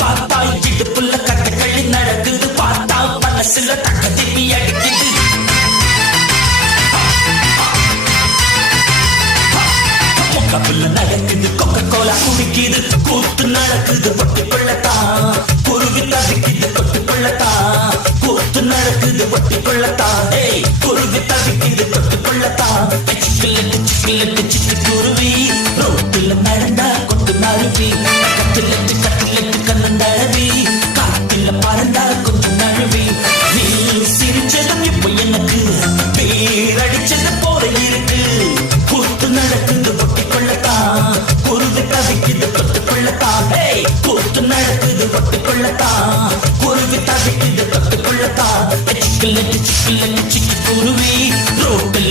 பார்த்தா இடுப்புள்ள கட்டுக்களி நடக்குது பார்த்தா மனசுல தக்க திருப்பி அடிக்குது கப்பல்ல நடக்குது கொக்கை கோலா குடிக்குது கூத்து நடக்குது பொட்டிக்குள்ளத்தான் குருவி தவிக்குது கொட்டுக்குள்ளத்தான் கூத்து நடக்குது பொட்டிக்குள்ளத்தான் குருவி தவிக்குது கொட்டுக்குள்ளத்தான் சிக்கலட்டு சிக்கலட்டு சிட்டு குருவி ரோட்டுல நடந்தா கொண்டு நழுவி கட்டிலட்டு கட்டிலட்டு கண்ணந்தழவி காத்துல பறந்தா கொஞ்சம் நழுவி நீ சிரிச்சதும் இப்போ எனக்கு பேரடிச்சது போல இருக்கு கூத்து நடக்குது குருவி தவிக்குது கொட்டுக்குள்ளத்தான் கூத்து நடக்குது பொட்டுக்குள்ளத்தான் குருவி தவிக்குது கொட்டுக்குள்ளத்தான் சிக்கலட்டு சிக்கலட்டு சிக்கி குருவி ரோட்டுல